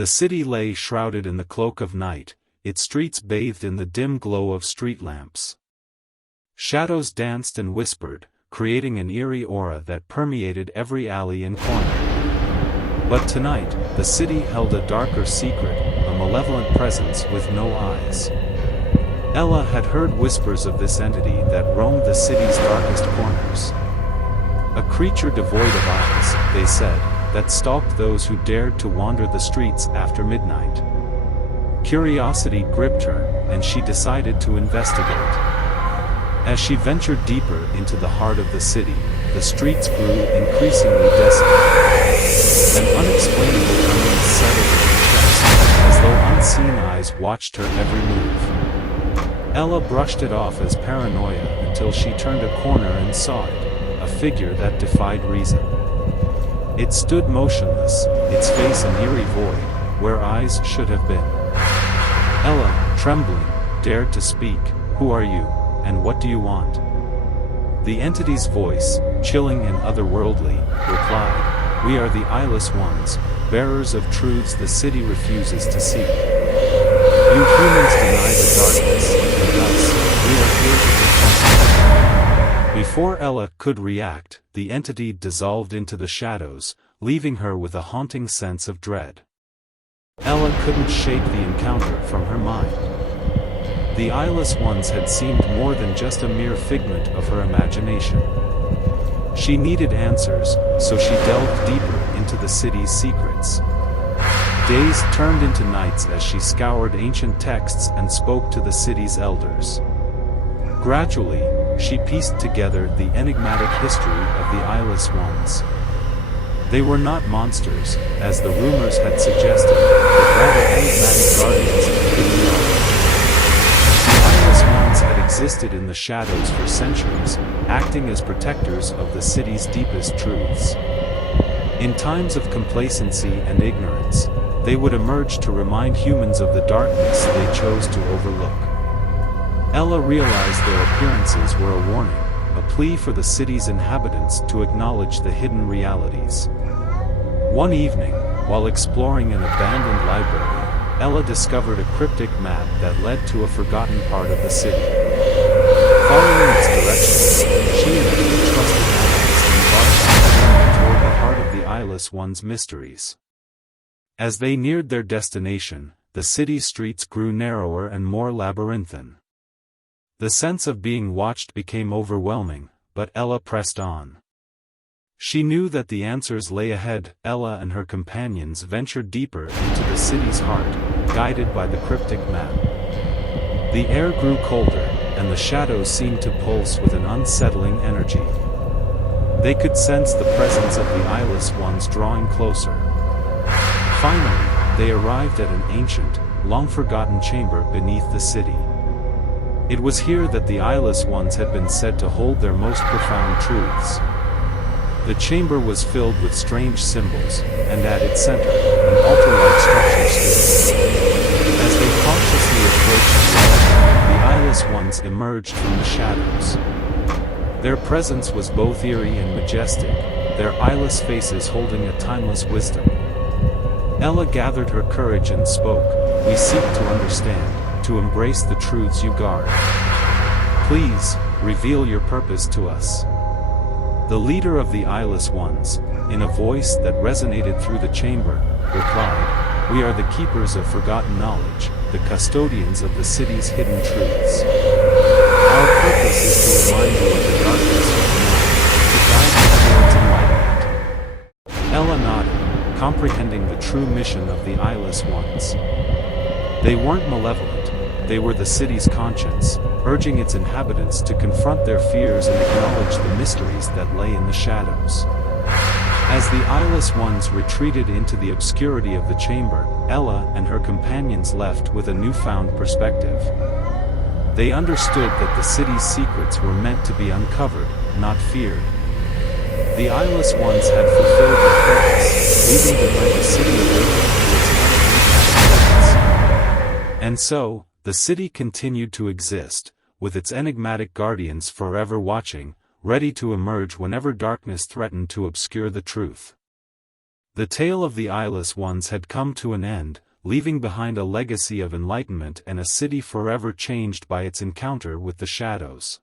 The city lay shrouded in the cloak of night, its streets bathed in the dim glow of street lamps. Shadows danced and whispered, creating an eerie aura that permeated every alley and corner. But tonight, the city held a darker secret, a malevolent presence with no eyes. Ella had heard whispers of this entity that roamed the city's darkest corners. A creature devoid of eyes, they said, that stalked those who dared to wander the streets after midnight. Curiosity gripped her, and she decided to investigate. As she ventured deeper into the heart of the city, the streets grew increasingly desolate. An unexplainable unease settled in her chest, as though unseen eyes watched her every move. Ella brushed it off as paranoia until she turned a corner and saw it, a figure that defied reason. It stood motionless, its face an eerie void, where eyes should have been. Ella, trembling, dared to speak. "Who are you, and what do you want?" The entity's voice, chilling and otherworldly, replied, "We are the eyeless ones, bearers of truths the city refuses to see. You humans deny the darkness, and us, we are here to confront you." Before Ella could react, the entity dissolved into the shadows, leaving her with a haunting sense of dread. Ella couldn't shake the encounter from her mind. The eyeless ones had seemed more than just a mere figment of her imagination. She needed answers, so she delved deeper into the city's secrets. Days turned into nights as she scoured ancient texts and spoke to the city's elders. Gradually, she pieced together the enigmatic history of the eyeless ones. They were not monsters, as the rumors had suggested, but rather enigmatic guardians of hidden knowledge. The eyeless ones had existed in the shadows for centuries, acting as protectors of the city's deepest truths. In times of complacency and ignorance, they would emerge to remind humans of the darkness they chose to overlook. Ella realized their appearances were a warning, a plea for the city's inhabitants to acknowledge the hidden realities. One evening, while exploring an abandoned library, Ella discovered a cryptic map that led to a forgotten part of the city. Following its directions, she and a few trusted allies embarked on a journey toward the heart of the eyeless one's mysteries. As they neared their destination, the city's streets grew narrower and more labyrinthine. The sense of being watched became overwhelming, but Ella pressed on. She knew that the answers lay ahead. Ella and her companions ventured deeper into the city's heart, guided by the cryptic map. The air grew colder, and the shadows seemed to pulse with an unsettling energy. They could sense the presence of the eyeless ones drawing closer. Finally, they arrived at an ancient, long-forgotten chamber beneath the city. It was here that the eyeless ones had been said to hold their most profound truths. The chamber was filled with strange symbols, and at its center, an altar-like structure stood. As they cautiously approached the altar, the eyeless ones emerged from the shadows. Their presence was both eerie and majestic, their eyeless faces holding a timeless wisdom. Ella gathered her courage and spoke, "We seek to understand, to embrace the truths you guard. Please, reveal your purpose to us." The leader of the eyeless ones, in a voice that resonated through the chamber, replied, "We are the keepers of forgotten knowledge, the custodians of the city's hidden truths. Our purpose is to remind you of the darkness of the night, to guide you towards enlightenment." Ella nodded, comprehending the true mission of the eyeless ones. They weren't malevolent, they were the city's conscience, urging its inhabitants to confront their fears and acknowledge the mysteries that lay in the shadows. As the eyeless ones retreated into the obscurity of the chamber, Ella and her companions left with a newfound perspective. They understood that the city's secrets were meant to be uncovered, not feared. The eyeless ones had fulfilled their purpose, leaving behind a city awakened to its unenigmatic. And so, the city continued to exist, with its enigmatic guardians forever watching, ready to emerge whenever darkness threatened to obscure the truth. The tale of the eyeless ones had come to an end, leaving behind a legacy of enlightenment and a city forever changed by its encounter with the shadows.